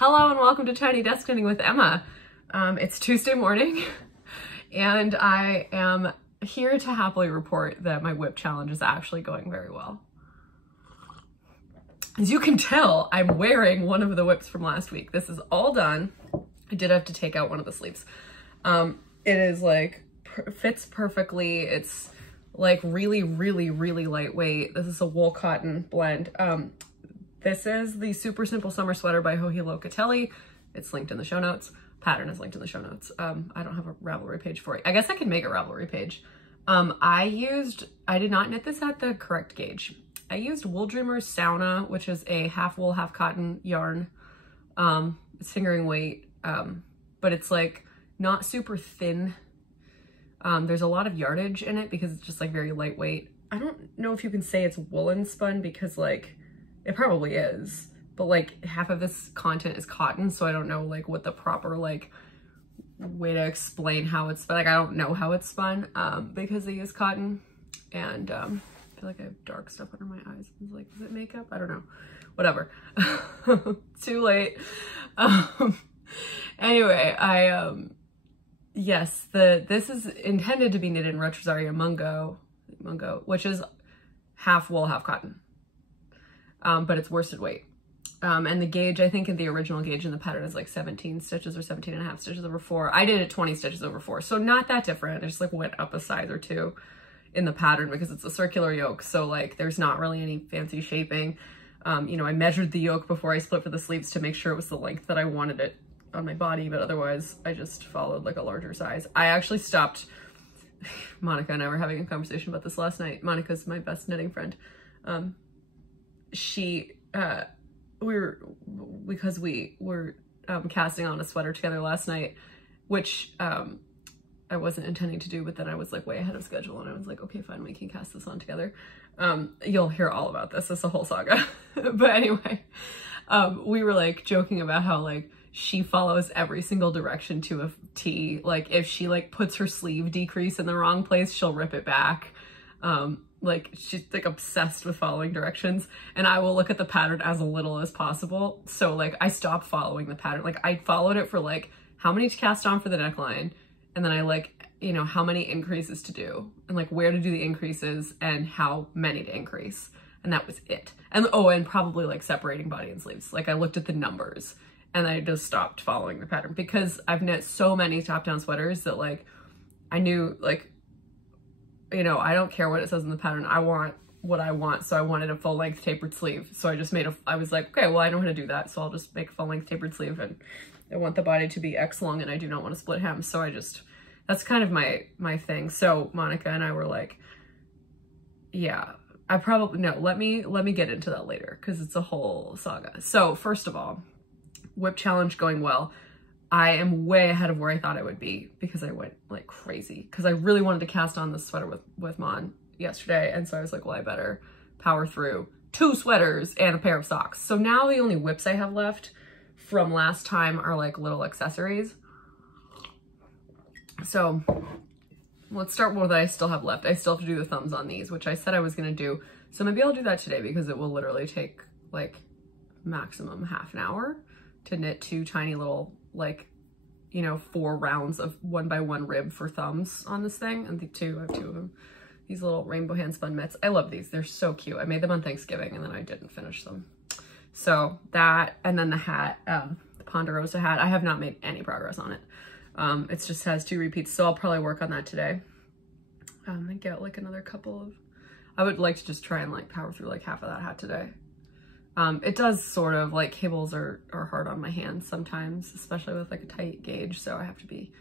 Hello and welcome to Tiny Desk Knitting with Emma. It's Tuesday morning and I am here to happily report that my whip challenge is actually going very well. As you can tell, I'm wearing one of the whips from last week. This is all done. I did have to take out one of the sleeves. It is like, fits perfectly. It's like really lightweight. This is a wool cotton blend. This is the Super Simple Summer Sweater by Joji Locatelli. It's linked in the show notes. Pattern is linked in the show notes. I don't have a Ravelry page for it. I guess I can make a Ravelry page. I did not knit this at the correct gauge. I used Wool Dreamer's Sauna, which is a half wool, half cotton yarn. It's fingering weight, but it's like not super thin. There's a lot of yardage in it because it's just like very lightweight. I don't know if you can say it's woolen spun because like, it probably is, but like half of this content is cotton, so I don't know like what the proper like way to explain how it's spun. Like I don't know how it's spun because they use cotton, and I feel like I have dark stuff under my eyes. It's like, is it makeup? I don't know. Whatever. Too late. Anyway, yes, this is intended to be knitted in Retrosaria Mungo, which is half wool, half cotton. But it's worsted weight. And the gauge, I think in the original gauge in the pattern is like 17 stitches or 17 and a half stitches over 4. I did it 20 stitches over 4. So not that different. I just like went up a size or 2 in the pattern because it's a circular yoke. So like there's not really any fancy shaping. You know, I measured the yoke before I split for the sleeves to make sure it was the length that I wanted it on my body. But otherwise I just followed like a larger size. I actually stopped. Monica and I were having a conversation about this last night. Monica's my best knitting friend. Because we were casting on a sweater together last night, which I wasn't intending to do, but then I was like way ahead of schedule and I was like, okay, fine, we can cast this on together. You'll hear all about this. It's a whole saga. But anyway, we were like joking about how like she follows every single direction to a T. Like if she like puts her sleeve decrease in the wrong place, she'll rip it back. Like she's like obsessed with following directions, and I will look at the pattern as little as possible. So like I stopped following the pattern. Like I followed it for like how many to cast on for the neckline, and then I like, you know, how many increases to do and like where to do the increases and how many to increase. And that was it. And oh, and probably like separating body and sleeves. Like I looked at the numbers and I just stopped following the pattern because I've knit so many top-down sweaters that like I knew like, you know, I don't care what it says in the pattern. I want what I want. So I wanted a full length tapered sleeve. So I just I was like, okay, well, I know how to do that. So I'll just make a full length tapered sleeve, and I want the body to be X long and I do not want to split hem. So that's kind of my thing. So Monica and I were like, yeah, let me get into that later because it's a whole saga. So first of all, whip challenge going well. I am way ahead of where I thought I would be because I went like crazy because I really wanted to cast on this sweater with Mon yesterday. And so I was like, well, I better power through 2 sweaters and a pair of socks. So now the only whips I have left from last time are like little accessories. So let's start with what I still have left. I still have to do the thumbs on these, which I said I was going to do. So maybe I'll do that today because it will literally take like maximum half an hour to knit 2 tiny little, like, you know, 4 rounds of 1x1 rib for thumbs on this thing. And I have 2 of them. These little rainbow hand spun mitts. I love these. They're so cute. I made them on Thanksgiving and then I didn't finish them. So that, and then the hat, the Ponderosa hat, I have not made any progress on it. It just has 2 repeats. So I'll probably work on that today. And get like another couple of, I would like to just try and like power through like half of that hat today. It does sort of like cables are hard on my hands sometimes, especially with like a tight gauge. So I have to be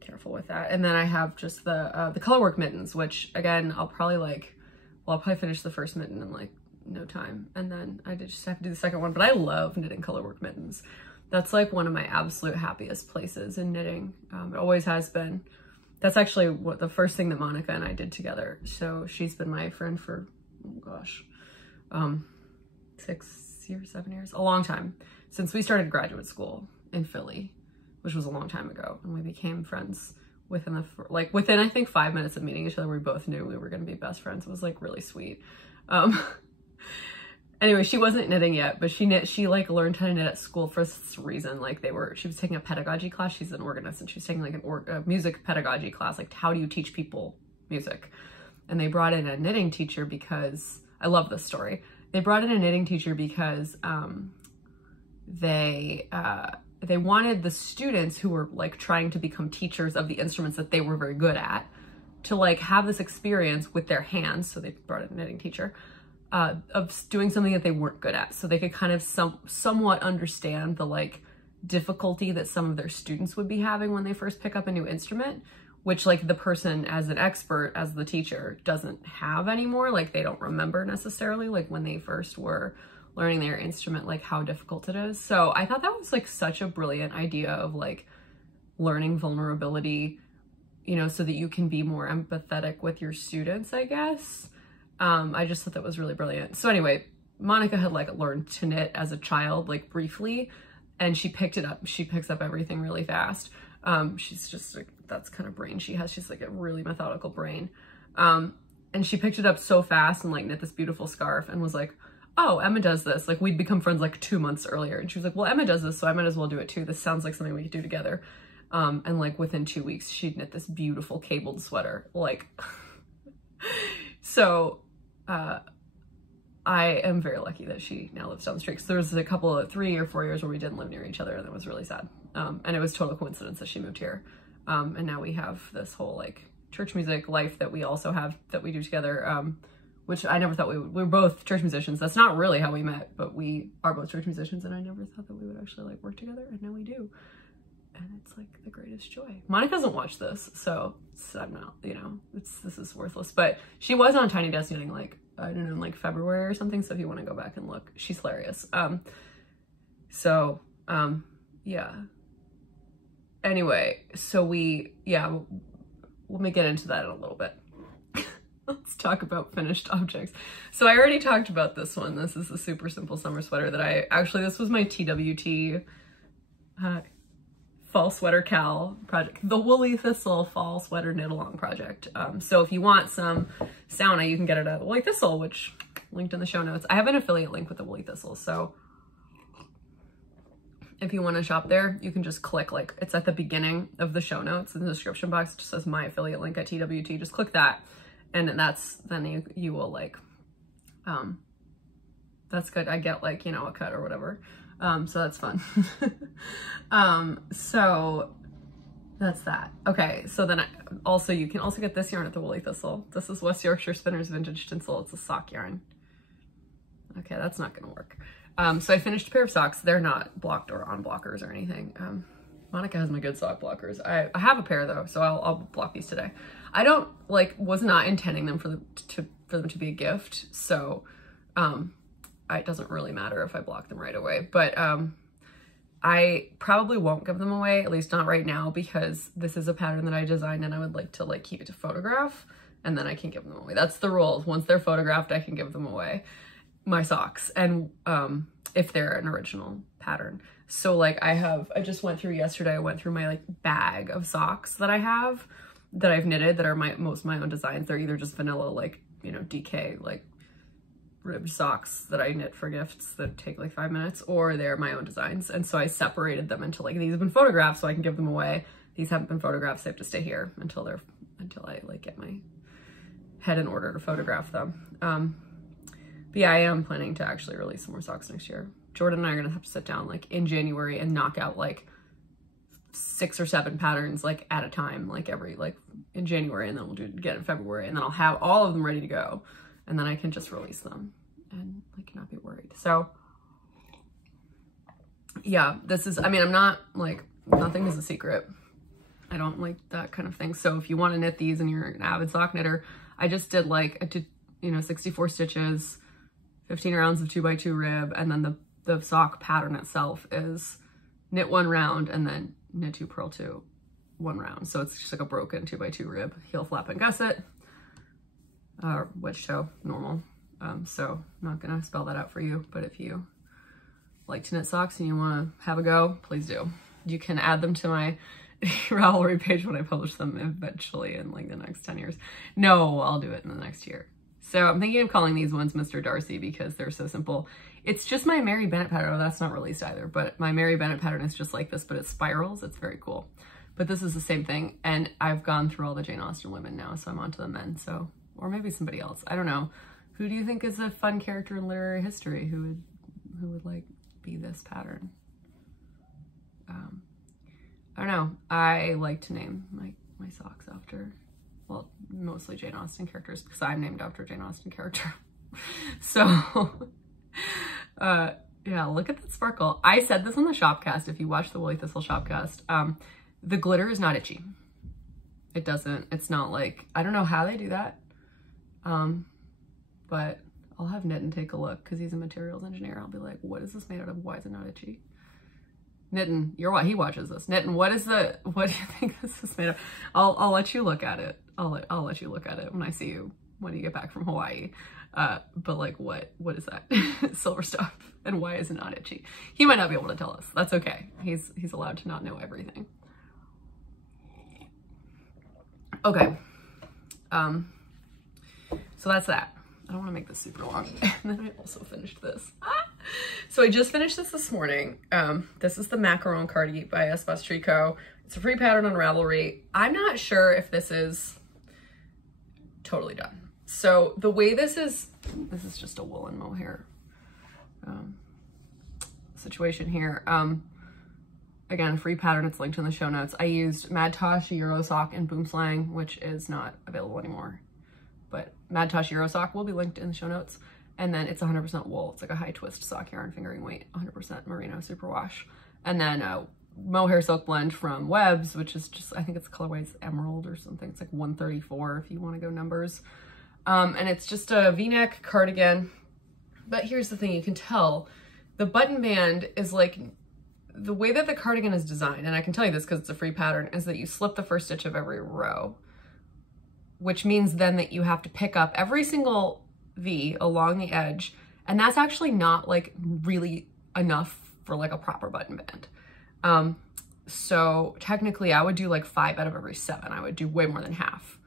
careful with that. And then I have just the colorwork mittens, which again, I'll probably finish the first mitten in like no time. And then I just have to do the second one, but I love knitting colorwork mittens. That's like one of my absolute happiest places in knitting. It always has been. That's actually what the first thing that Monica and I did together. So she's been my friend for, oh gosh, 6 years, 7 years, a long time since we started graduate school in Philly, which was a long time ago. And we became friends within I think 5 minutes of meeting each other. We both knew we were going to be best friends. It was like really sweet. Anyway, she wasn't knitting yet, but she like learned how to knit at school for this reason. Like she was taking a pedagogy class. She's an organist, and she was taking like a music pedagogy class. Like, how do you teach people music? And they brought in a knitting teacher because, I love this story. They brought in a knitting teacher because they wanted the students who were like trying to become teachers of the instruments that they were very good at to like have this experience with their hands. So they brought in a knitting teacher of doing something that they weren't good at, so they could kind of somewhat understand the like difficulty that some of their students would be having when they first pick up a new instrument, which like the person as an expert, as the teacher, doesn't have anymore. Like, they don't remember necessarily like when they first were learning their instrument, like how difficult it is. So I thought that was like such a brilliant idea of like learning vulnerability, you know, so that you can be more empathetic with your students, I guess. I just thought that was really brilliant. So anyway, Monica had like learned to knit as a child, like briefly, and she picked it up. She picks up everything really fast. She's just like, that's kind of brain she has. She's like a really methodical brain. And she picked it up so fast and like knit this beautiful scarf and was like, oh, Emma does this. Like, we'd become friends like 2 months earlier. And she was like, well, Emma does this, so I might as well do it too. This sounds like something we could do together. And like within 2 weeks, she'd knit this beautiful cabled sweater. Like, so, I am very lucky that she now lives down the street. Because there was a couple of 3 or 4 years where we didn't live near each other, and it was really sad. And it was total coincidence that she moved here. And now we have this whole like church music life that we also have, that we do together, which I never thought we would. We're both church musicians. That's not really how we met, but we are both church musicians, and I never thought that we would actually like work together, and now we do. And it's like the greatest joy. Monica doesn't watch this, so I'm not, you know, this is worthless. But she was on Tiny Desk Knitting like, I don't know, in like February or something. So if you want to go back and look, she's hilarious. Yeah. Anyway, so we'll get into that in a little bit. Let's talk about finished objects. So I already talked about this one. This is a super simple summer sweater that this was my TWT fall sweater cal project, the Woolly Thistle fall sweater knit along project. So if you want some sauna, you can get it at Woolly Thistle, which linked in the show notes. I have an affiliate link with the Woolly Thistle, so if you want to shop there, you can just click, like, it's at the beginning of the show notes in the description box. It just says my affiliate link at TWT. Just click that, and then you will like, that's good. I get like, you know, a cut or whatever. So that's fun. So that's that. Okay. So then you can also get this yarn at the Woolly Thistle. This is West Yorkshire Spinners Vintage Tinsel. It's a sock yarn. Okay. That's not going to work. So I finished a pair of socks. They're not blocked or on blockers or anything. Monica has my good sock blockers. I have a pair though, so I'll block these today. I was not intending them for them to be a gift. So, it doesn't really matter if I block them right away, but I probably won't give them away, at least not right now, because this is a pattern that I designed and I would like to like keep it to photograph, and then I can give them away. That's the rule. Once they're photographed, I can give them away, my socks, and if they're an original pattern. So like I just went through yesterday, I went through my like bag of socks that I have that I've knitted that are most of my own designs. They're either just vanilla, like, you know, DK, like ribbed socks that I knit for gifts that take like 5 minutes, or they're my own designs. And so I separated them into like, these have been photographed so I can give them away. These haven't been photographed, so they have to stay here until I like get my head in order to photograph them. But yeah, I am planning to actually release some more socks next year. Jordan and I are gonna have to sit down like in January and knock out like 6 or 7 patterns like at a time, like in January, and then we'll do it again in February, and then I'll have all of them ready to go. And then I can just release them and like not be worried. So yeah, I'm not like, nothing is a secret. I don't like that kind of thing. So if you want to knit these and you're an avid sock knitter, I did, you know, 64 stitches, 15 rounds of 2x2 rib. And then the sock pattern itself is knit 1 round and then knit 2, purl 2, 1 round. So it's just like a broken 2x2 rib, heel flap and gusset. Wedge toe, normal. So I'm not gonna spell that out for you, but if you like to knit socks and you want to have a go, please do. You can add them to my Ravelry page when I publish them eventually in like the next 10 years. No, I'll do it in the next year. So I'm thinking of calling these ones Mr. Darcy because they're so simple. It's just my Mary Bennett pattern. Oh, that's not released either, but my Mary Bennett pattern is just like this, but it spirals. It's very cool. But this is the same thing. And I've gone through all the Jane Austen women now, so I'm on to the men. So, or maybe somebody else. I don't know. Who do you think is a fun character in literary history who would like be this pattern? I don't know. I like to name my socks after, well, mostly Jane Austen characters because I'm named after a Jane Austen character. So, yeah, look at that sparkle. I said this on the Shopcast. If you watch the Woolly Thistle Shopcast, the glitter is not itchy. It doesn't, it's not like, I don't know how they do that. But I'll have Nitin take a look because he's a materials engineer. I'll be like, what is this made out of? Why is it not itchy? Nitin, he watches this. Nitin, what do you think this is made of? I'll let you look at it. I'll let you look at it when I see you, when you get back from Hawaii. But like, what is that? Silver stuff. And why is it not itchy? He might not be able to tell us. That's okay. He's allowed to not know everything. Okay. So that's that. I don't want to make this super long. And then I also finished this. So I just finished this morning. This is the Macaron Cardi by Espace Tricot. It's a free pattern on Ravelry. I'm not sure if this is totally done. So the way this is just a woolen mohair situation here. Again, free pattern, it's linked in the show notes. I used Mad Tosh, Eurosock, and Boomslang, which is not available anymore. But Mad Tosh Eurosock will be linked in the show notes. And then it's 100% wool. It's like a high twist sock yarn fingering weight, 100% merino superwash. And then mohair silk blend from Webs, which is just, I think it's colorway's Emerald or something. It's like 134 if you want to go numbers. And it's just a V-neck cardigan. But here's the thing, you can tell the button band is like, the way that the cardigan is designed, and I can tell you this because it's a free pattern, is that you slip the first stitch of every row, which means then that you have to pick up every single V along the edge. And that's actually not like really enough for like a proper button band. So technically I would do like 5 out of every 7. I would do way more than half.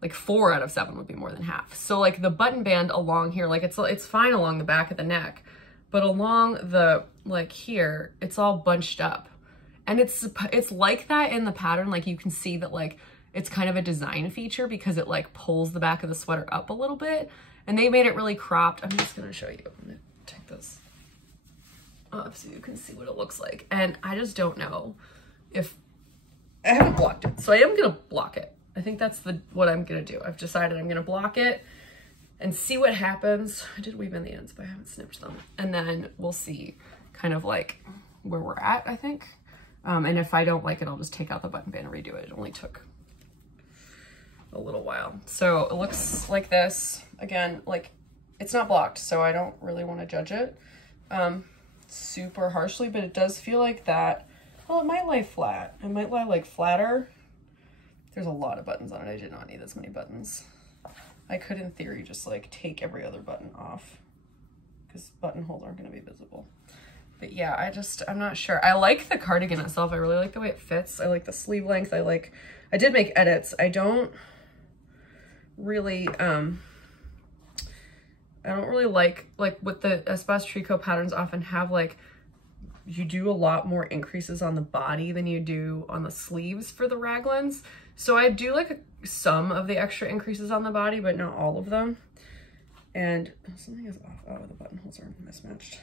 Like 4 out of 7 would be more than half. So like the button band along here, like it's fine along the back of the neck, but along the, like here, it's all bunched up. And it's like that in the pattern. Like you can see that like, it's kind of a design feature because it like pulls the back of the sweater up a little bit, and they made it really cropped. I'm just gonna show you. I'm gonna take this off so you can see what it looks like. And I just don't know if, I haven't blocked it. So I am gonna block it. I think that's what I'm gonna do. I've decided I'm gonna block it and see what happens. I did weave in the ends, but I haven't snipped them. And then we'll see kind of like where we're at, I think. And if I don't like it, I'll just take out the button band and redo it. It only took a little while. So it looks like this. Again, like it's not blocked, so I don't really want to judge it super harshly, but it does feel like that. Well, it might lie flat. It might lie like flatter. There's a lot of buttons on it. I did not need this many buttons. I could, in theory, just like take every other button off because buttonholes aren't going to be visible. But yeah, I'm not sure. I like the cardigan itself. I really like the way it fits. I like the sleeve length. I did make edits. I don't really like what the Espace Tricot patterns often have, like you do a lot more increases on the body than you do on the sleeves for the raglans. So I do like some of the extra increases on the body, but not all of them. And something is off. Oh, the buttonholes are mismatched.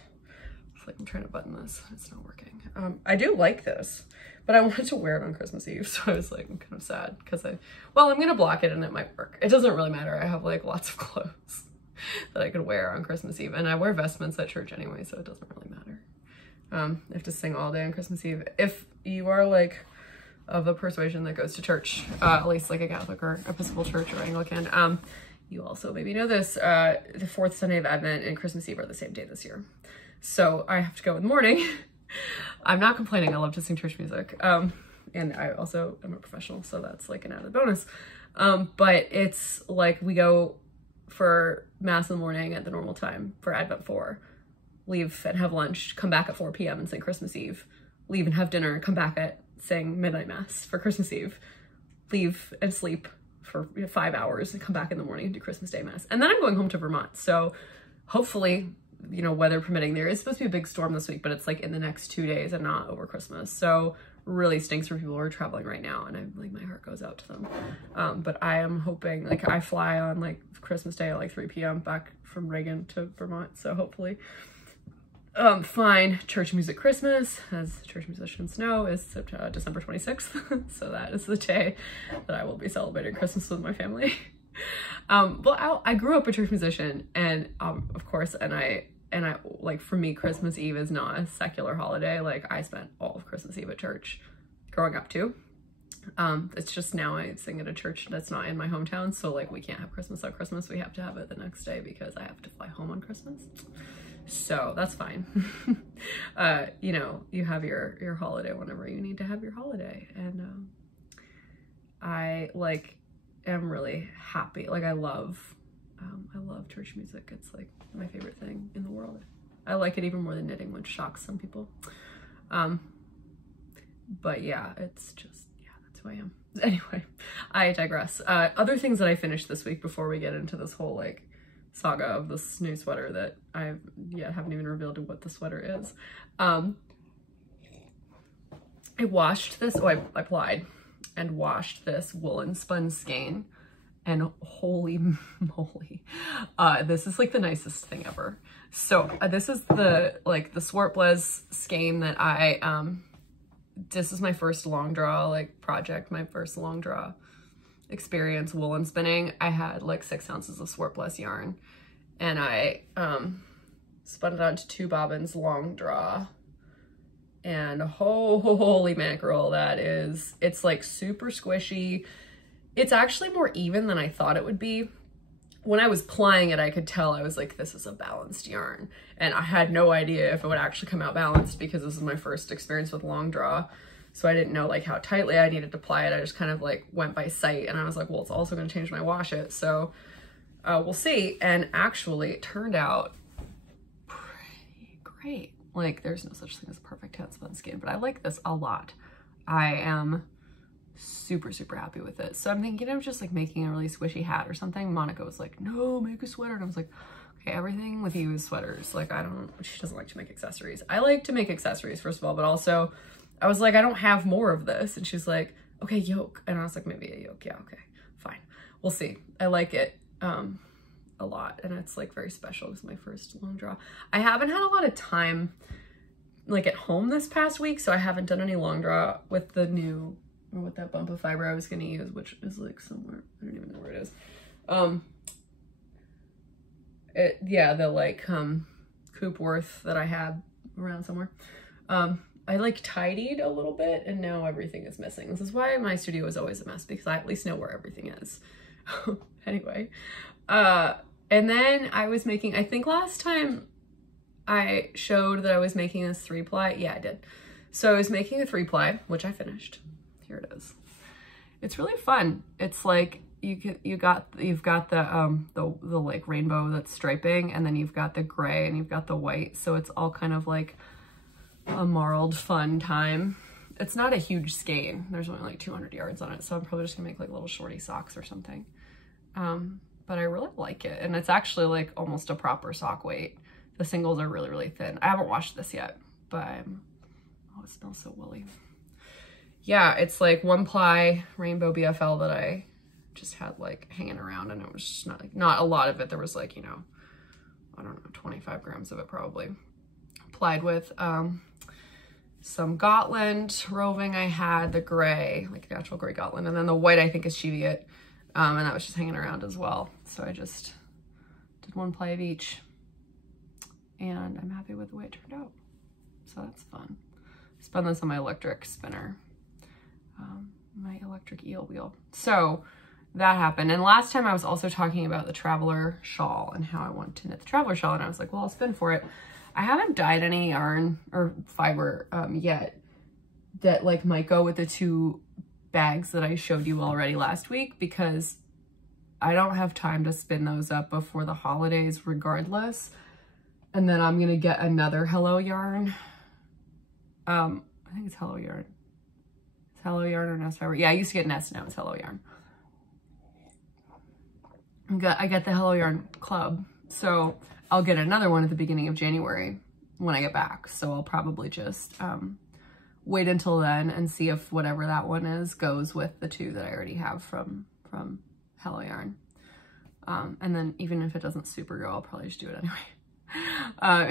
It's like I'm trying to button this. It's not working. I do like this, but I wanted to wear it on Christmas Eve. So I was like, I'm kind of sad because I'm going to block it and it might work. It doesn't really matter. I have like lots of clothes that I could wear on Christmas Eve, and I wear vestments at church anyway, so it doesn't really matter. I have to sing all day on Christmas Eve. If you are like of the persuasion that goes to church, at least like a Catholic or Episcopal church or Anglican, you also maybe know this, the fourth Sunday of Advent and Christmas Eve are the same day this year. So I have to go in the morning. I'm not complaining. I love to sing church music. And I also am a professional, so that's like an added bonus. But it's like we go for Mass in the morning at the normal time for Advent 4, leave and have lunch, come back at 4 p.m. and sing Christmas Eve, leave and have dinner, come back at sing Midnight Mass for Christmas Eve, leave and sleep, for 5 hours and come back in the morning and do Christmas Day Mass. And then I'm going home to Vermont. So hopefully, you know, weather permitting, there is supposed to be a big storm this week, but it's like in the next 2 days and not over Christmas. So really stinks for people who are traveling right now. And I'm like, my heart goes out to them. But I am hoping, like, I fly on like Christmas Day at like 3 p.m. back from Reagan to Vermont. So hopefully, fine. Church Music Christmas, as church musicians know, is December 26th. So that is the day that I will be celebrating Christmas with my family. Well, I grew up a church musician, and of course, and I like, for me, Christmas Eve is not a secular holiday. Like, I spent all of Christmas Eve at church growing up too. It's just now I sing at a church that's not in my hometown, so like, we can't have Christmas on Christmas. We have to have it the next day because I have to fly home on Christmas. So that's fine. You know, you have your holiday whenever you need to have your holiday. And I like am really happy. Like, I love church music. It's like my favorite thing in the world. I like it even more than knitting, which shocks some people. But yeah, it's just, yeah, that's who I am. Anyway, I digress. Other things that I finished this week before we get into this whole like saga of this new sweater that I haven't even revealed what the sweater is. I washed this, I applied and washed this woolen spun skein, and holy moly, this is like the nicest thing ever. So this is the Swartbles skein that this is my first long draw like project, my first long draw experience woolen spinning. I had like 6 ounces of Swartbles yarn, and I spun it onto 2 bobbins long draw, and holy mackerel, it's like super squishy. It's actually more even than I thought it would be. When I was plying it, I could tell, I was like, this is a balanced yarn. And I had no idea if it would actually come out balanced because this is my first experience with long draw. So I didn't know like how tightly I needed to ply it. I just kind of like went by sight, and I was like, well, it's also going to change when I wash it. So we'll see. And actually it turned out pretty great. Like, there's no such thing as a perfect hand spun skein, but I like this a lot. I am super, super happy with it. So I'm thinking of just like making a really squishy hat or something. Monica was like, no, make a sweater. And I was like, okay, everything with you is sweaters. Like, she doesn't like to make accessories. I like to make accessories, first of all, but also I was like, I don't have more of this. And she's like, okay, yoke. And I was like, maybe a yoke. Yeah, okay, fine. We'll see. I like it a lot. And it's like very special. It was my first long draw. I haven't had a lot of time like at home this past week, so I haven't done any long draw with the new, or with that bump of fiber I was gonna use, which is like somewhere, I don't even know where it is. Yeah, the like coop worth that I had around somewhere. I like tidied a little bit, and now everything is missing. This is why my studio is always a mess, because I at least know where everything is. Anyway, and then I was making, I think last time I showed that I was making this 3-ply. Yeah, I did. So I was making a 3-ply, which I finished. Here it is. It's really fun. It's like you've got the like rainbow that's striping, and then you've got the gray and you've got the white. So it's all kind of like a marled fun time. It's not a huge skein. There's only like 200 yards on it, so I'm probably just gonna make like little shorty socks or something. But I really like it, and it's actually like almost a proper sock weight. The singles are really, really thin. I haven't washed this yet, but oh, it smells so woolly. Yeah, it's like 1-ply rainbow BFL that I just had like hanging around, and it was just not a lot of it. There was like, you know, I don't know, 25 grams of it probably. Applied with some Gotland roving. I had the gray, like the actual gray Gotland, and then the white I think is Cheviot, and that was just hanging around as well. So I just did 1-ply of each, and I'm happy with the way it turned out. So that's fun. I spun this on my electric spinner, my electric eel wheel. So that happened. And last time I was also talking about the Traveler shawl and how I wanted to knit the Traveler shawl, and I was like, well, I'll spin for it. I haven't dyed any yarn or fiber yet that like might go with the 2 bags that I showed you already last week, because I don't have time to spin those up before the holidays regardless. And then I'm gonna get another Hello yarn. I think it's Hello yarn. It's Hello yarn or Nest fiber. Yeah, I used to get Nest, now it's Hello yarn. I get the Hello Yarn Club. So I'll get another one at the beginning of January when I get back. So I'll probably just wait until then and see if whatever that one is goes with the 2 that I already have from Hello Yarn. And then even if it doesn't super go, I'll probably just do it anyway.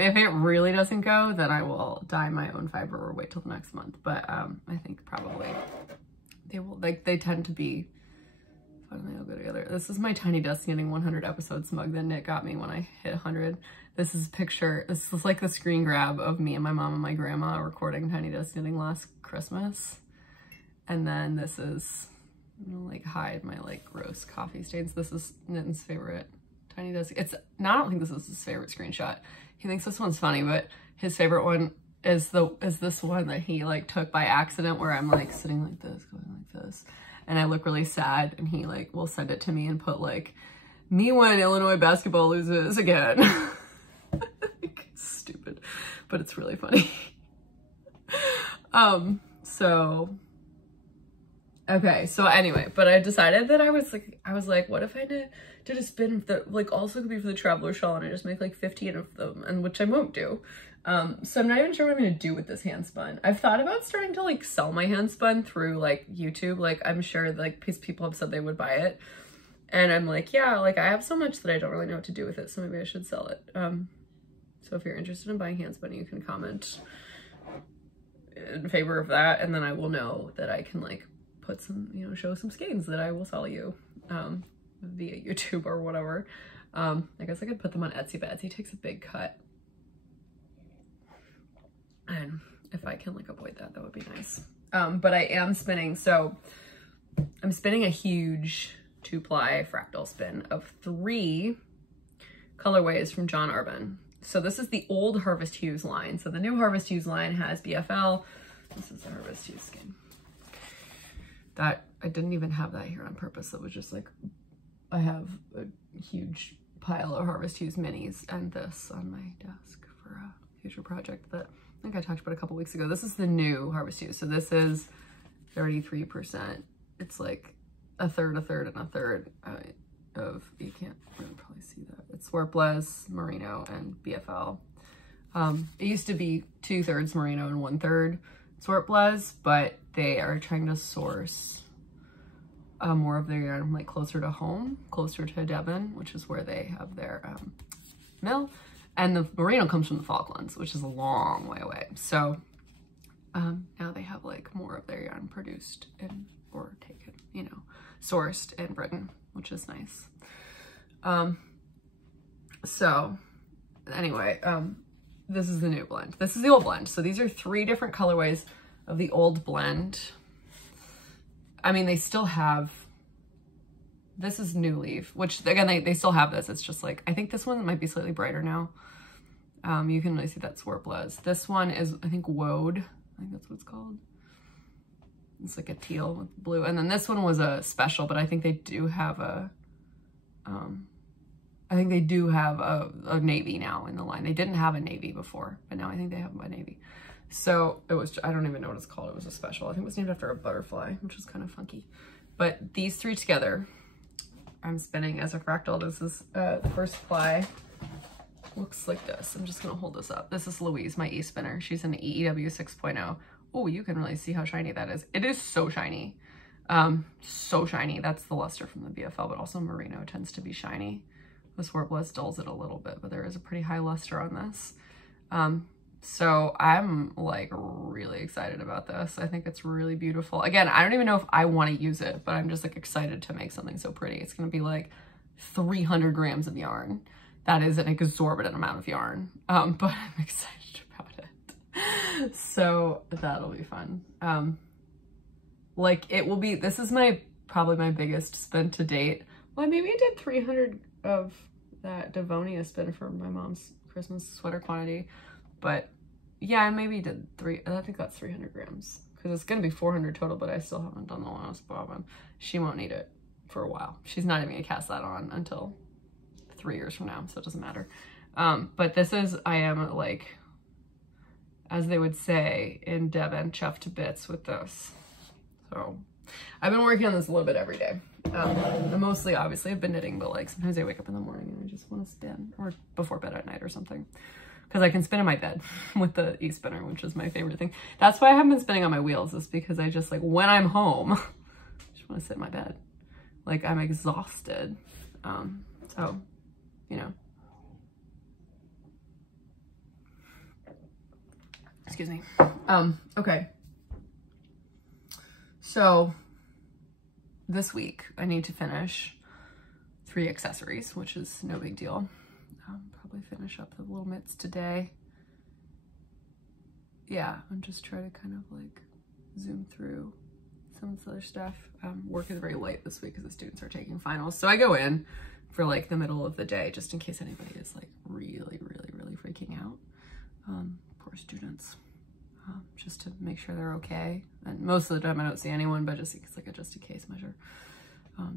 If it really doesn't go, then I will dye my own fiber or wait till the next month. But I think probably they will, like, they tend to be fun and they all go together. This is my Tiny Desk Knitting 100 episodes mug that Nick got me when I hit 100. This is this is like the screen grab of me and my mom and my grandma recording Tiny Desk Knitting last Christmas. And then this is, I'm gonna like hide my like gross coffee stains. This is Nitin's favorite Tiny Desk. I don't think this is his favorite screenshot. He thinks this one's funny, but his favorite one is this one that he like took by accident, where I'm like sitting like this, going like this, and I look really sad, and he like will send it to me and put like, me when Illinois basketball loses again. Like, stupid, but it's really funny. Okay, so anyway, but I decided that I was like, what if I did a spin that like also could be for the Traveler Shawl, and I just make like 15 of them, and which I won't do. So I'm not even sure what I'm gonna do with this hand spun. I've thought about starting to like sell my hand spun through like YouTube. Like I'm sure like people have said they would buy it, and I'm like, yeah, like I have so much that I don't really know what to do with it, so maybe I should sell it. So if you're interested in buying hand spun, you can comment in favor of that, and then I will know that I can like put some, you know, show some skeins that I will sell you via YouTube or whatever. I guess I could put them on Etsy, but Etsy takes a big cut. And if I can like avoid that, that would be nice. But I am spinning, so I'm spinning a huge 2-ply fractal spin of 3 colorways from John Arbon. So this is the old Harvest Hues line. So the new Harvest Hues line has BFL. This is the Harvest Hues skein. That, I didn't even have that here on purpose. It was just like, I have a huge pile of Harvest Hues minis and this on my desk for a future project that I think I talked about a couple weeks ago. This is the new Harvest Hues. So this is 33%. It's like a third, and a third of, you can't really probably see that. It's Swarpless, Merino, and BFL. It used to be 2/3 Merino and 1/3 Swarpless, but they are trying to source more of their yarn like closer to home, closer to Devon, which is where they have their mill. And the Merino comes from the Falklands, which is a long way away. So now they have like more of their yarn produced or taken, you know, sourced in Britain, which is nice. So anyway, this is the new blend. This is the old blend. So these are 3 different colorways of the old blend. I mean, they still have, this is New Leaf, which again, they still have this. It's just like, I think this one might be slightly brighter now. You can really see that Swarpless. This one is, I think, Woad. I think that's what it's called. It's like a teal with blue. And then this one was a special, but I think they do have a navy now in the line. They didn't have a navy before, but now I think they have a navy. So it was, I don't even know what it's called. It was a special. I think it was named after a butterfly, which was kind of funky. But these 3 together, I'm spinning as a fractal. This is the first ply. Looks like this. I'm just gonna hold this up. This is Louise, my e-spinner. She's an EEW 6.0. Oh, you can really see how shiny that is. It is so shiny. So shiny. That's the luster from the BFL, but also Merino tends to be shiny. The Swarpless dulls it a little bit, but there is a pretty high luster on this. So I'm like really excited about this. I think it's really beautiful. Again, I don't even know if I want to use it, but I'm just like excited to make something so pretty. It's going to be like 300 grams of yarn. That is an exorbitant amount of yarn, but I'm excited about it. So that'll be fun. Like it will be, this is probably my biggest spin to date. Well, maybe I did 300 of that Devonia spin for my mom's Christmas sweater quantity. But yeah, I maybe did I think that's 300 grams because it's going to be 400 total, but I still haven't done the one I was bobbing. She won't need it for a while. She's not even going to cast that on until 3 years from now, so it doesn't matter. But this is, I am like, as they would say in Devon, chuffed to bits with this. So I've been working on this a little bit every day. And mostly, obviously, I've been knitting, but like sometimes I wake up in the morning and I just want to spin, or before bed at night or something. Because I can spin in my bed with the e-spinner, which is my favorite thing. That's why I haven't been spinning on my wheels, is because I just like, when I'm home, I just want to sit in my bed. Like, I'm exhausted. So, you know. Excuse me. Okay. So this week I need to finish 3 accessories, which is no big deal. Probably finish up the little mitts today. Yeah, I'm just trying to kind of like zoom through some of this other stuff. Work is very light this week because the students are taking finals. So I go in for like the middle of the day, just in case anybody is like really freaking out. Poor students. Just to make sure they're okay. And most of the time I don't see anyone, but just it's like a just in case measure.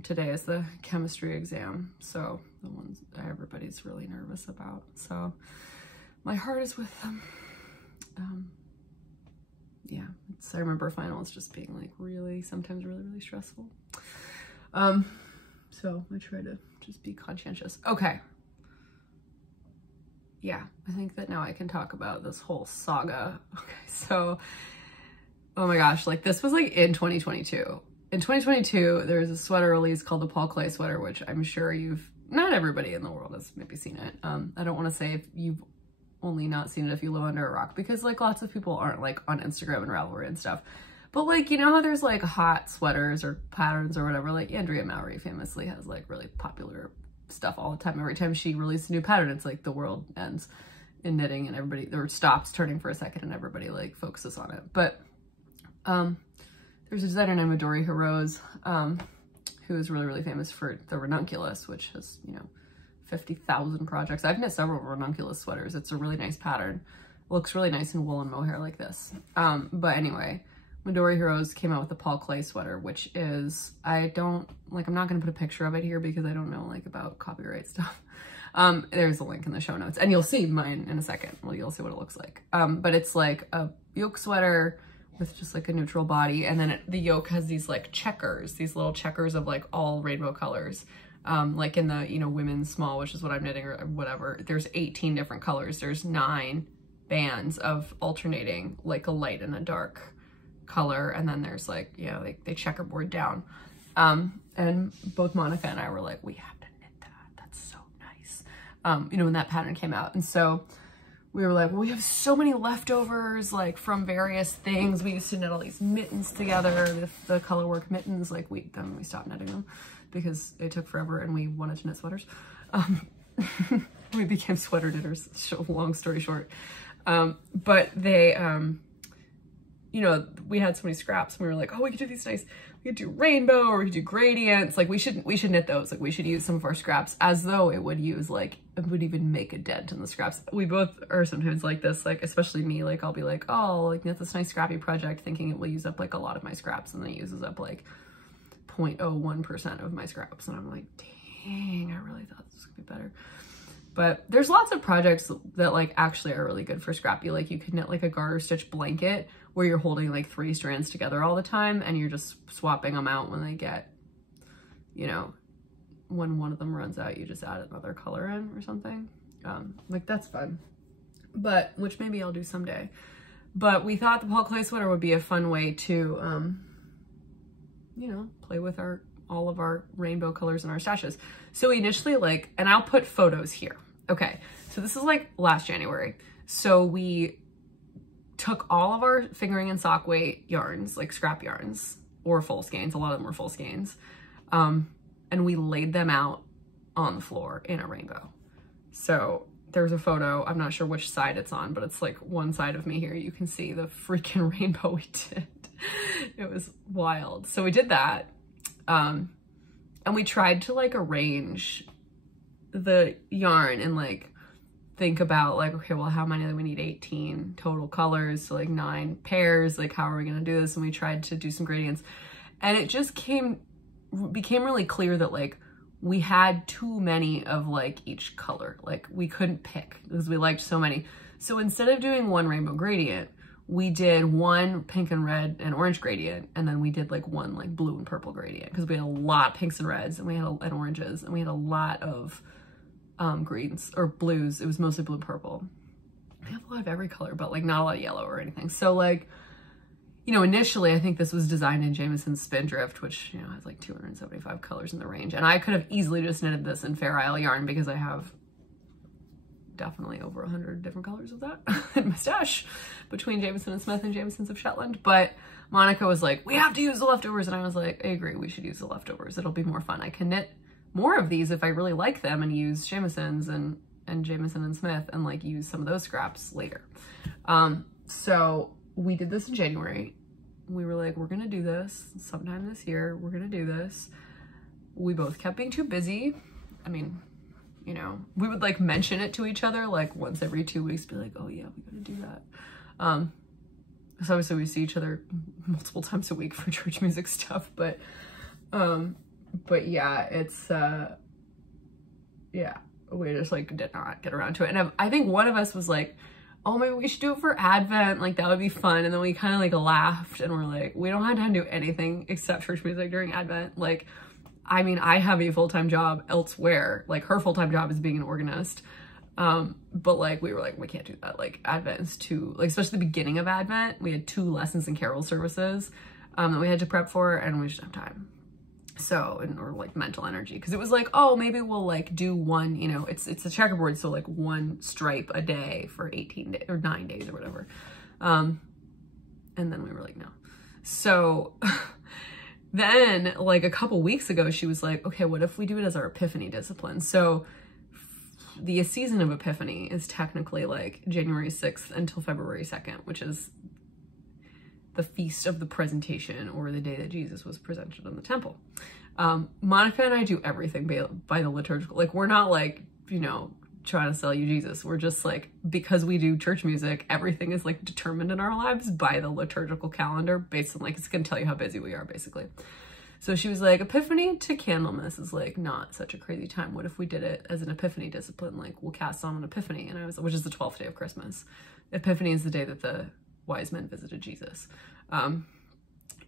Today is the chemistry exam, so the ones that everybody's really nervous about. So my heart is with them. Yeah, I remember finals just being like sometimes really stressful. So I try to just be conscientious. Okay. Yeah, I think that now I can talk about this whole saga. Okay, so, oh my gosh, like this was like in 2022. In 2022, there's a sweater release called the Paul Klee sweater, which I'm sure not everybody in the world has maybe seen it. I don't want to say if you've only not seen it if you live under a rock, because like lots of people aren't like on Instagram and Ravelry and stuff. But like, you know how there's like hot sweaters or patterns or whatever, like Andrea Mowry famously has like really popular stuff all the time. Every time she releases a new pattern, it's like the world ends in knitting and everybody, or stops turning for a second and everybody like focuses on it. But there's a designer named Midori Hirose, who is really famous for the ranunculus, which has, you know, 50,000 projects. I've knit several ranunculus sweaters. It's a really nice pattern. It looks really nice in wool and mohair like this. But anyway, Midori Hirose came out with the Paul Klee sweater, which is, I'm not going to put a picture of it here because I don't know like about copyright stuff. There's a link in the show notes and you'll see mine in a second. Well, you'll see what it looks like. But it's like a yoke sweater with just like a neutral body. And then the yoke has these like checkers, these little checkers of like all rainbow colors. Like in the, you know, women's small, which is what I'm knitting or whatever, there's 18 different colors. There's 9 bands of alternating like a light and a dark color, and then there's like, you know, like they checkerboard down. And both Monica and I were like, we have to knit that. That's so nice. You know, when that pattern came out. And so we were like, well, we have so many leftovers like from various things. We used to knit all these mittens together, the colorwork mittens, like then we stopped knitting them because it took forever and we wanted to knit sweaters. We became sweater knitters, long story short. But they, you know, we had so many scraps and we were like, oh, we could do these nice, we could do rainbow or we could do gradients. Like we should knit those. Like we should use some of our scraps as though it would even make a dent in the scraps. We both are sometimes like this, like, especially me, like I'll be like, oh, I'll like knit this nice scrappy project thinking it will use up like a lot of my scraps, and then it uses up like 0.01% of my scraps. And I'm like, dang, I really thought this would be better. But there's lots of projects that like actually are really good for scrappy. Like you could knit like a garter stitch blanket where you're holding like 3 strands together all the time and you're just swapping them out when they get, you know, when one of them runs out, you just add another color in or something. Like that's fun, but which maybe I'll do someday. But we thought the Paul Klee sweater would be a fun way to, you know, play with all of our rainbow colors in our stashes. So we initially like, and I'll put photos here. Okay, so this is like last January. So we took all of our fingering and sock weight yarns, like scrap yarns or full skeins, a lot of them were full skeins, and we laid them out on the floor in a rainbow. So there's a photo, I'm not sure which side it's on, but it's like one side of me here. You can see the freaking rainbow we did. It was wild. So we did that. And we tried to like arrange the yarn and like think about like, okay, well, how many, we need 18 total colors, so like 9 pairs, like how are we going to do this? And we tried to do some gradients, and it just became really clear that like we had too many of like each color. Like we couldn't pick because we liked so many. So instead of doing one rainbow gradient, we did one pink and red and orange gradient, and then we did like one like blue and purple gradient, because we had a lot of pinks and reds, and we had and oranges, and we had a lot of greens or blues. It was mostly blue and purple. We have a lot of every color, but like not a lot of yellow or anything. So like, you know, initially I think this was designed in Jameson's Spindrift, which, you know, has like 275 colors in the range. And I could have easily just knitted this in Fair Isle yarn, because I have definitely over 100 different colors of that in my stash between Jameson and Smith and Jameson's of Shetland. But Monica was like, we have to use the leftovers. And I was like, I agree, we should use the leftovers. It'll be more fun. I can knit more of these if I really like them and use Jameson's and Jameson and Smith and like use some of those scraps later. So we did this in January. We were like, we're gonna do this sometime this year. We're gonna do this. We both kept being too busy. I mean, you know, we would like mention it to each other like once every 2 weeks, be like, oh yeah, we gotta do that. So obviously we see each other multiple times a week for church music stuff, but yeah, it's, yeah, we just like did not get around to it. And I think one of us was like, oh, maybe we should do it for Advent, like that would be fun. And then we kind of like laughed and we're like, we don't have time to do anything except church music during Advent. Like, I mean, I have a full-time job elsewhere. Like her full-time job is being an organist. But like, we were like, we can't do that. Like Advent is too, like, especially the beginning of Advent, we had 2 lessons and carol services that we had to prep for, and we just didn't have time. So, or like mental energy, because it was like, oh, maybe we'll like do one, you know, it's a checkerboard, so like 1 stripe a day for 18 days or 9 days or whatever. And then we were like, no. So then like a couple weeks ago, she was like, okay, what if we do it as our Epiphany discipline? So the season of Epiphany is technically like January 6th until February 2nd, which is the feast of the presentation, or the day that Jesus was presented in the temple. Monica and I do everything by the liturgical. Like, we're not like, you know, trying to sell you Jesus. We're just like, because we do church music, everything is like determined in our lives by the liturgical calendar, based on like, it's gonna tell you how busy we are basically. So she was like, Epiphany to Candlemas is like not such a crazy time. What if we did it as an Epiphany discipline? Like, we'll cast on an Epiphany. And I was, which is the 12th day of Christmas. Epiphany is the day that the wise men visited Jesus.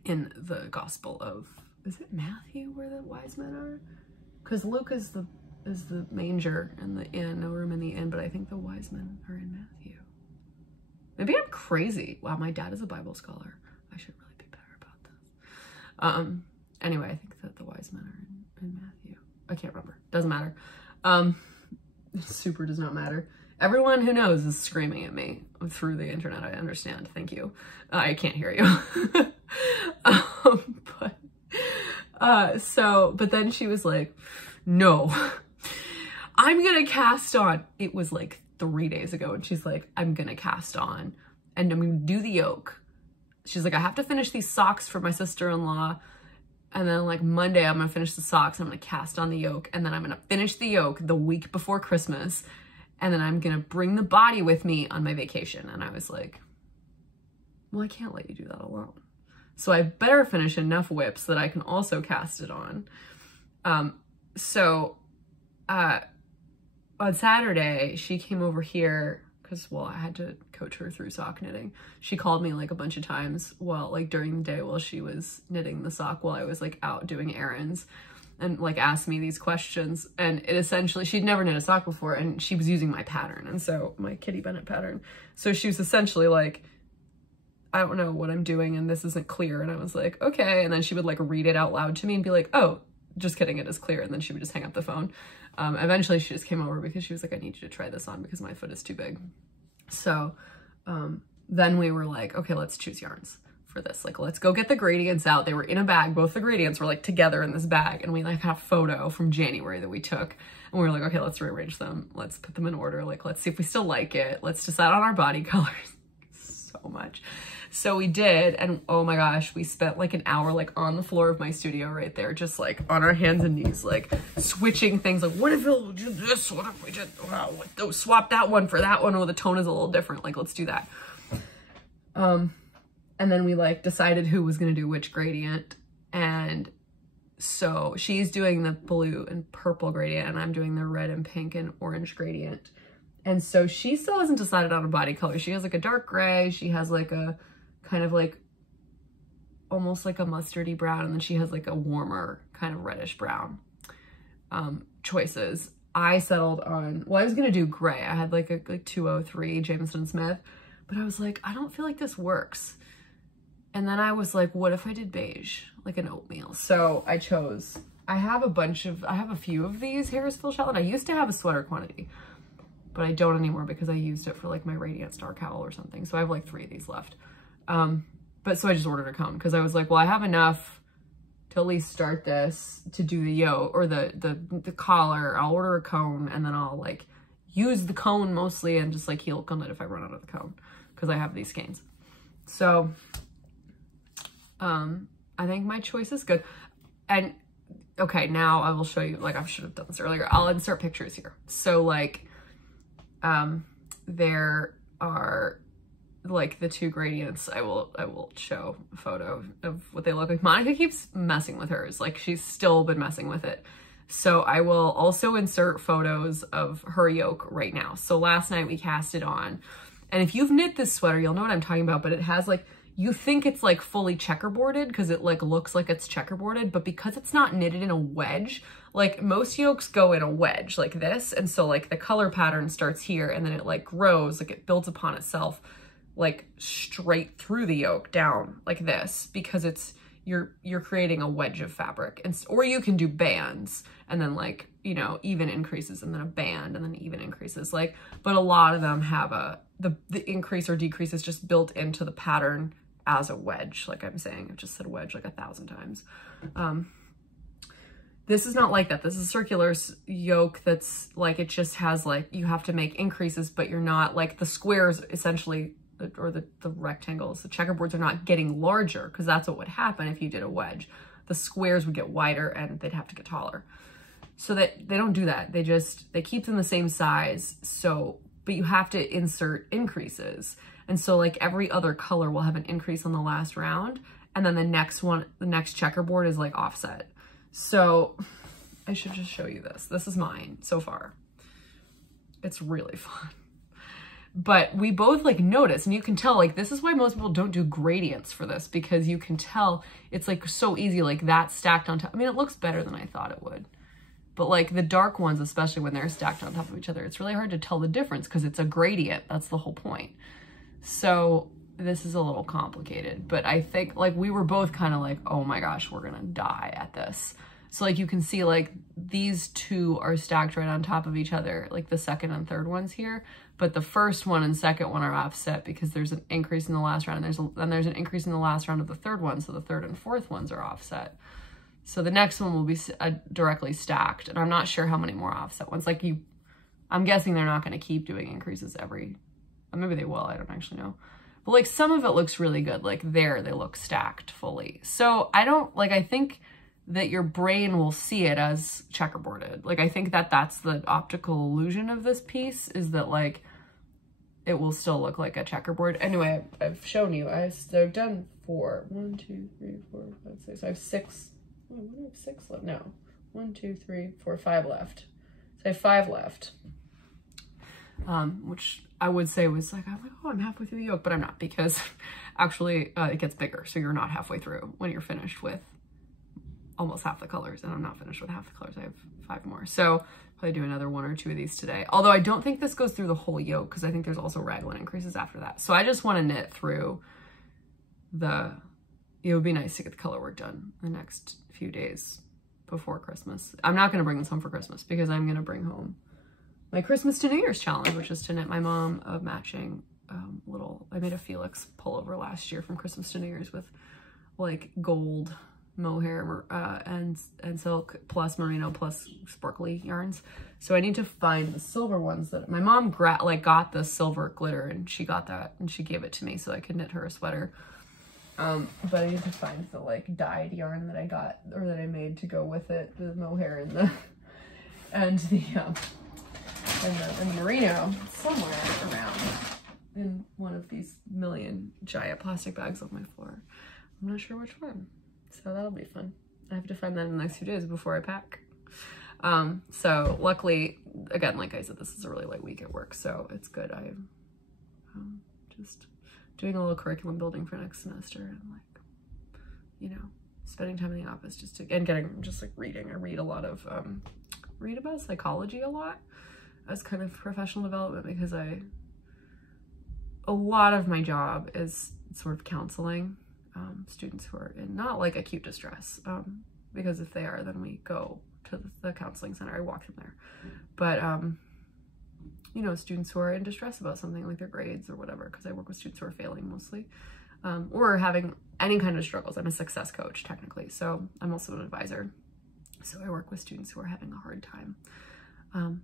In the Gospel of, is it Matthew where the wise men are? Because Luke is the manger and the inn, no room in the inn, but I think the wise men are in Matthew. Maybe I'm crazy. Wow, my dad is a Bible scholar. I should really be better about this. Anyway, I think that the wise men are in Matthew. I can't remember. Doesn't matter. Super does not matter. Everyone who knows is screaming at me through the internet. I understand. Thank you. I can't hear you. But then she was like, no, I'm going to cast on. It was like 3 days ago. And she's like, I'm going to cast on and I'm going to do the yoke. She's like, I have to finish these socks for my sister-in-law. And then like Monday, I'm going to finish the socks. I'm going to cast on the yoke. And then I'm going to finish the yoke the week before Christmas. And then I'm gonna bring the body with me on my vacation. And I was like, well, I can't let you do that alone. So I better finish enough whips that I can also cast it on. On Saturday, she came over here because, well, I had to coach her through sock knitting. She called me like a bunch of times while like during the day while she was knitting the sock while I was like out doing errands, and like asked me these questions. And it essentially, she'd never knit a sock before, and she was using my pattern. And so my Kitty Bennett pattern. So she was essentially like, I don't know what I'm doing and this isn't clear. And I was like, okay. And then she would like read it out loud to me and be like, oh, just kidding, it is clear. And then she would just hang up the phone. Eventually she just came over because she was like, I need you to try this on because my foot is too big. So then we were like, okay, let's choose yarns for this. Like, let's go get the gradients out. They were in a bag. Both the gradients were like together in this bag. And we like have a photo from January that we took. And we were like, okay, let's rearrange them. Let's put them in order. Like, let's see if we still like it. Let's decide on our body colors. So much. So we did. And oh my gosh, we spent like an hour like on the floor of my studio right there, just like on our hands and knees, like switching things. Like, what if we'll do this? What if we did, swap that one for that one? Oh, the tone is a little different. Like, let's do that. And then we like decided who was going to do which gradient. And so she's doing the blue and purple gradient and I'm doing the red and pink and orange gradient. And so she still hasn't decided on a body color. She has like a dark gray. She has like a kind of like almost like a mustardy brown. And then she has like a warmer kind of reddish brown choices. I settled on, well, I was going to do gray. I had like a 203 Jameson Smith, but I was like, I don't feel like this works. And then I was like, what if I did beige, like an oatmeal? So I chose, I have a few of these Harris Fill Shell, and I used to have a sweater quantity, but I don't anymore because I used it for like my Radiance Dark Owl or something. So I have like 3 of these left. But so I just ordered a cone because I was like, well, I have enough to at least start this to do the yoke or the collar. I'll order a cone and then I'll like use the cone mostly and just like heel cone it if I run out of the cone because I have these skeins. So I think my choice is good. And okay, now I will show you, like I should have done this earlier. I'll insert pictures here. So like, there are like the 2 gradients. I will show a photo of what they look like. Monica keeps messing with hers. Like she's still been messing with it. So I will also insert photos of her yoke right now. So last night we cast it on, and if you've knit this sweater, you'll know what I'm talking about, but it has like, you think it's like fully checkerboarded because it like looks like it's checkerboarded, but because it's not knitted in a wedge, like most yokes go in a wedge like this. And so like the color pattern starts here and then it like grows, like it builds upon itself, like straight through the yoke down like this, because it's, you're creating a wedge of fabric. And, or you can do bands and then like, you know, even increases and then a band and then even increases, like, but a lot of them have the increase or decrease is just built into the pattern as a wedge. Like I'm saying, I've just said wedge like 1,000 times. This is not like that. This is a circular yoke that's like, it just has like, you have to make increases, but you're not like the squares essentially, or the rectangles, the checkerboards are not getting larger because that's what would happen if you did a wedge. The squares would get wider and they'd have to get taller. So that they don't do that. They keep them the same size. So, but you have to insert increases. And so like every other color will have an increase on the last round. And then the next one, the next checkerboard is like offset. So I should just show you this. This is mine so far. It's really fun. But we both like notice, and you can tell like, this is why most people don't do gradients for this, because you can tell it's like so easy, like that stacked on top. I mean, it looks better than I thought it would. But like the dark ones, especially when they're stacked on top of each other, it's really hard to tell the difference because it's a gradient. That's the whole point. So this is a little complicated, but I think like we were both kind of like, oh my gosh, we're gonna die at this. So like you can see like these 2 are stacked right on top of each other, like the second and third ones here, but the first one and second one are offset because there's an increase in the last round, and there's an increase in the last round of the third one, so the third and fourth ones are offset. So the next one will be directly stacked, and I'm not sure how many more offset ones. Like I'm guessing they're not going to keep doing increases maybe they will, I don't actually know. But like some of it looks really good, like there they look stacked fully. So I think that your brain will see it as checkerboarded. Like I think that that's the optical illusion of this piece, is that like it will still look like a checkerboard. Anyway, I've shown you, I've done 4. 1, 2, 3, 4, 5, 6. I have 6. Oh, I have 6 left. No, 1, 2, 3, 4, 5 left. So I have 5 left. Which I would say was like, I'm like, oh, I'm halfway through the yoke, but I'm not, because actually it gets bigger. So you're not halfway through when you're finished with almost half the colors, and I'm not finished with half the colors. I have 5 more. So probably do another 1 or 2 of these today. Although I don't think this goes through the whole yoke because I think there's also raglan increases after that. So I just want to knit through it would be nice to get the color work done the next few days before Christmas. I'm not going to bring this home for Christmas because I'm going to bring home my Christmas to New Year's challenge, which is to knit my mom a matching I made a Felix pullover last year from Christmas to New Year's with like gold mohair and silk plus merino plus sparkly yarns. So I need to find the silver ones that my mom got the silver glitter, and she got that and she gave it to me so I could knit her a sweater. But I need to find the like dyed yarn that I got or that I made to go with it, the mohair and the merino somewhere around in one of these million giant plastic bags on my floor. I'm not sure which one. So that'll be fun. I have to find that in the next few days before I pack. So luckily, again, like I said, this is a really light week at work, so it's good. I'm just doing a little curriculum building for next semester and like, you know, spending time in the office just to, and getting just like reading. I read a lot of, read about psychology a lot as kind of professional development, because a lot of my job is sort of counseling students who are in not like acute distress, because if they are, then we go to the counseling center. I walk them there. But, you know, students who are in distress about something like their grades or whatever, because I work with students who are failing mostly, or having any kind of struggles. I'm a success coach technically, so I'm also an advisor. So I work with students who are having a hard time.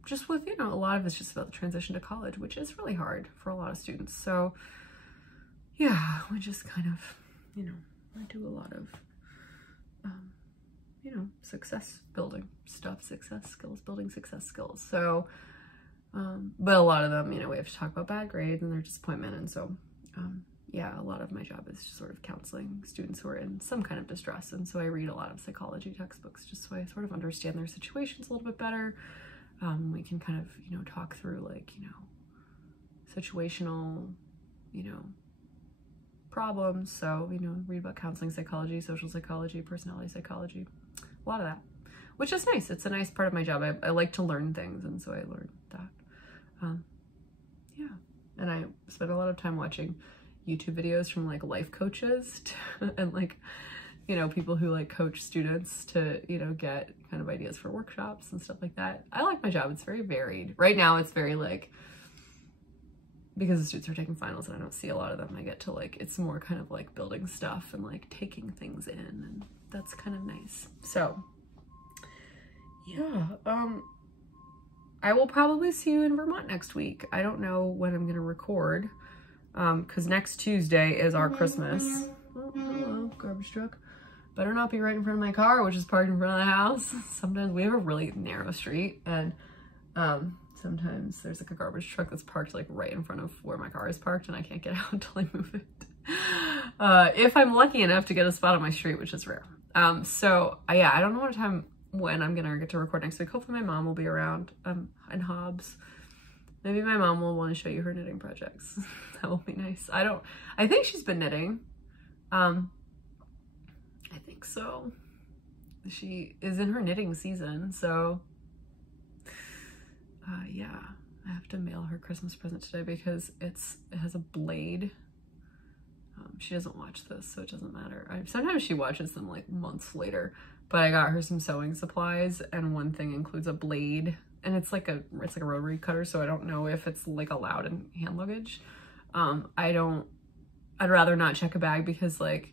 Just with, you know, a lot of it's just about the transition to college, which is really hard for a lot of students. So yeah, we just kind of, you know, I do a lot of, you know, success building stuff, success skills, building success skills. So, but a lot of them, you know, we have to talk about bad grades and their disappointment. And so, yeah, a lot of my job is just sort of counseling students who are in some kind of distress. And so I read a lot of psychology textbooks just so I sort of understand their situations a little bit better. We can kind of, you know, talk through like, you know, situational, you know, problems. So, you know, read about counseling psychology, social psychology, personality psychology, a lot of that, which is nice. It's a nice part of my job. I like to learn things, and so I learned that. Yeah, and I spend a lot of time watching YouTube videos from like life coaches and like, you know, people who like coach students to, you know, get kind of ideas for workshops and stuff like that. I like my job. It's very varied. Right now it's very like, because the students are taking finals and I don't see a lot of them, I get to like, it's more kind of like building stuff and like taking things in, and that's kind of nice. So yeah, I will probably see you in Vermont next week. I don't know when I'm gonna record, because next Tuesday is our Christmas. Oh, hello, garbage truck. Better not be right in front of my car, which is parked in front of the house. Sometimes we have a really narrow street, and sometimes there's like a garbage truck that's parked like right in front of where my car is parked, and I can't get out until I move it. If I'm lucky enough to get a spot on my street, which is rare. So yeah, I don't know when I'm gonna get to record next week. Hopefully my mom will be around, and Hobbs. Maybe my mom will want to show you her knitting projects. That will be nice. I think she's been knitting. I think so. She is in her knitting season, so yeah, I have to mail her Christmas present today because it has a blade. She doesn't watch this, so it doesn't matter. Sometimes she watches them like months later, but I got her some sewing supplies, and one thing includes a blade, and it's like a rotary cutter, so I don't know if it's like allowed in hand luggage. I'd rather not check a bag because like,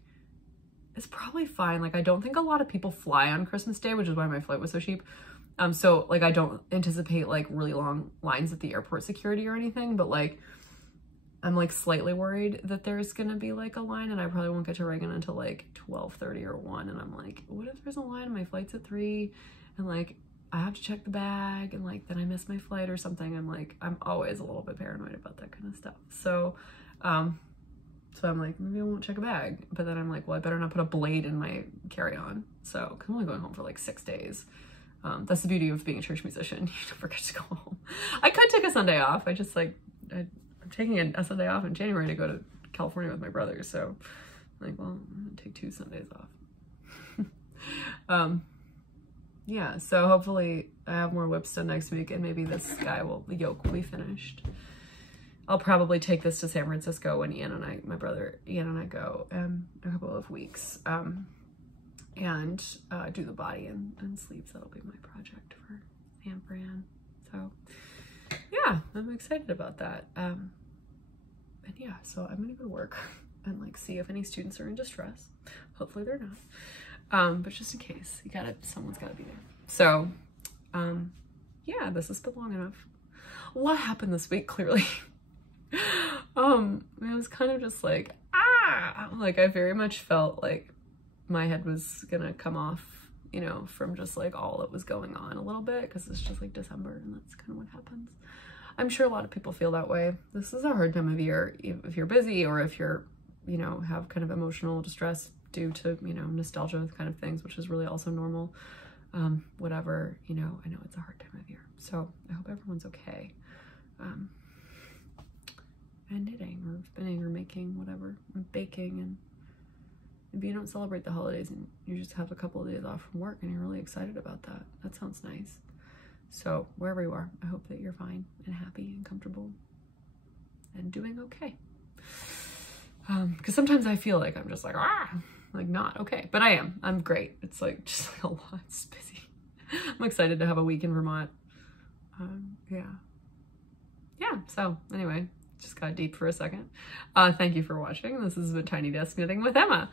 it's probably fine. Like, I don't think a lot of people fly on Christmas Day, which is why my flight was so cheap. So like, I don't anticipate like really long lines at the airport security or anything, but like, I'm like slightly worried that there's gonna be like a line, and I probably won't get to Reagan until like 12:30 or 1. And I'm like, what if there's a line and my flight's at 3 and like, I have to check the bag and like, then I miss my flight or something. I'm always a little bit paranoid about that kind of stuff. So, so I'm like, maybe I won't check a bag, but then I'm like, well, I better not put a blade in my carry-on. So, cause I'm only going home for like 6 days. That's the beauty of being a church musician. You don't forget to go home. I could take a Sunday off. I'm taking a Sunday off in January to go to California with my brother. So I'm like, well, I'm gonna take 2 Sundays off. Yeah, so hopefully I have more whips done next week, and maybe the yoke will be finished. I'll probably take this to San Francisco when my brother Ian and I go in a couple of weeks, and do the body and sleeves. That'll be my project for San Fran. So yeah, I'm excited about that. And yeah, so I'm gonna go to work and like see if any students are in distress. Hopefully they're not. But just in case, someone's gotta be there. So yeah, this has been long enough. A lot happened this week, clearly. It was kind of just like, like I very much felt like my head was gonna come off, you know, from just like all that was going on a little bit, because it's just like December and that's kind of what happens. I'm sure a lot of people feel that way. This is a hard time of year if you're busy, or if you're, you know, have kind of emotional distress due to, you know, nostalgia kind of things, which is really also normal. whatever, you know, I know it's a hard time of year. So I hope everyone's okay. And knitting or spinning or making whatever, and baking, and maybe you don't celebrate the holidays and you just have a couple of days off from work and you're really excited about that. That sounds nice. So wherever you are, I hope that you're fine and happy and comfortable and doing okay. Because sometimes I feel like I'm just like, like not okay, but I am. I'm great. It's like just like a lot. It's busy. I'm excited to have a week in Vermont. Yeah. So anyway, just got deep for a second. Thank you for watching. This has been Tiny Desk Knitting with Emma.